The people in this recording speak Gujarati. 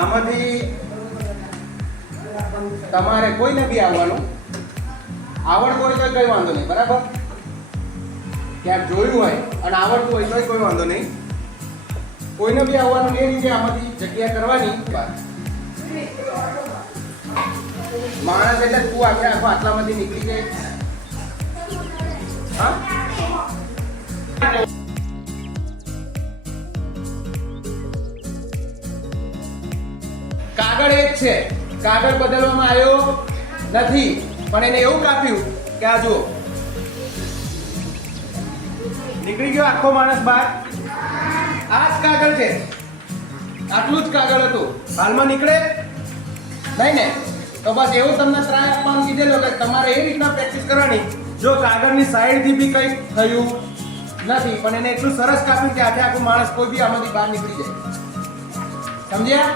આમાંથી તમારે કોઈ નથી આવવાનું. આવડતું હોય તો કઈ વાંધો નહીં, બરાબર? ક્યાંક જોયું હોય અને આવડતું હોય તો કોઈ વાંધો નહીં. કોઈને બી આવવાનું એ રીતે આમાંથી જગ્યા કરવાની. માણસ એટલે તું આખે આખો આટલામાંથી નીકળી જાય. હા, કાગળ એક છે, કાગળ બદલવામાં આવ્યો નથી, પણ એને એવું કાપ્યું કે આ જુઓ નીકળી ગયો આખો માણસ બહાર. આ જ કાગળ છે, આટલું જ કાગળ હતું. હાલમાં નીકળે નહીં ને? તો બસ એવું તમને ટ્રાય આપવાનું કીધેલો કે તમારે એ રીતના પ્રેક્ટિસ કરવાની. જો કાગળની સાઈડથી બી કંઈ થયું નથી, પણ એને એટલું સરસ કાપ્યું કે આખે આખું માણસ કોઈ બી આમાંથી બહાર નીકળી જાય. સમજ્યા?